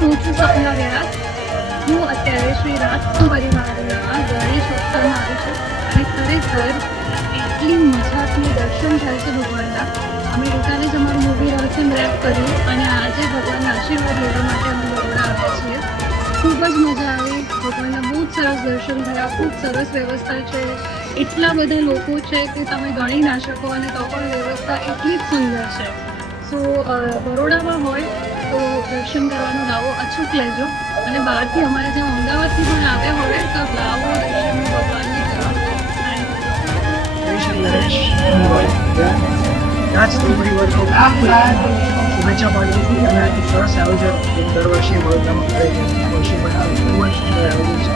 હું છું સપના વ્યાસ. હું અત્યારે શ્રી રાજકુમાર પરિવારના ગણેશોત્સવમાં આવી છું અને ખરેખર એટલી મજાથી દર્શન થાય છે ભગવાનના. અમે ગઈકાલે જ અમારું મૂવી રહસ્યમ રેપ કર્યું અને આજે ભગવાનના આશીર્વાદ લેવા માટે અમે બરોડા આવ્યા છીએ. ખૂબ જ મજા આવી. ભગવાનના બહુ જ સરસ દર્શન થયા. ખૂબ સરસ વ્યવસ્થા છે. એટલા બધા લોકો છે કે તમે ગણી ના શકો અને તો પણ વ્યવસ્થા એટલી જ સુંદર છે. સો બરોડામાં હોય તો દર્શન કરવાનો લાવો અચૂક લેજો અને બહારથી અમારે જેમ અમદાવાદથી પણ આવ્યા હોય તો લાવો દર્શન ભગવાનની કરો. શુભેચ્છા પાઠવું છું અને આથી સરસ આયોજન દર વર્ષે વડોદરામાં કરે છે. વર્ષે પણ આ ખૂબ જ સુંદર આયોજન છે.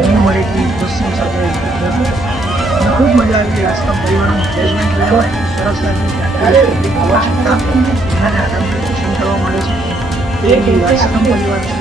ઘણી મળીથી પશ્ચિમ સાથે ખૂબ મજા આવી. રાજકામ પરિવારનું મેનેજમેન્ટ રહ્યો સરસ લાગ્યું. હોવા છતાં દર્શન કરવા મળે છે. રાજકામ પરિવાર છે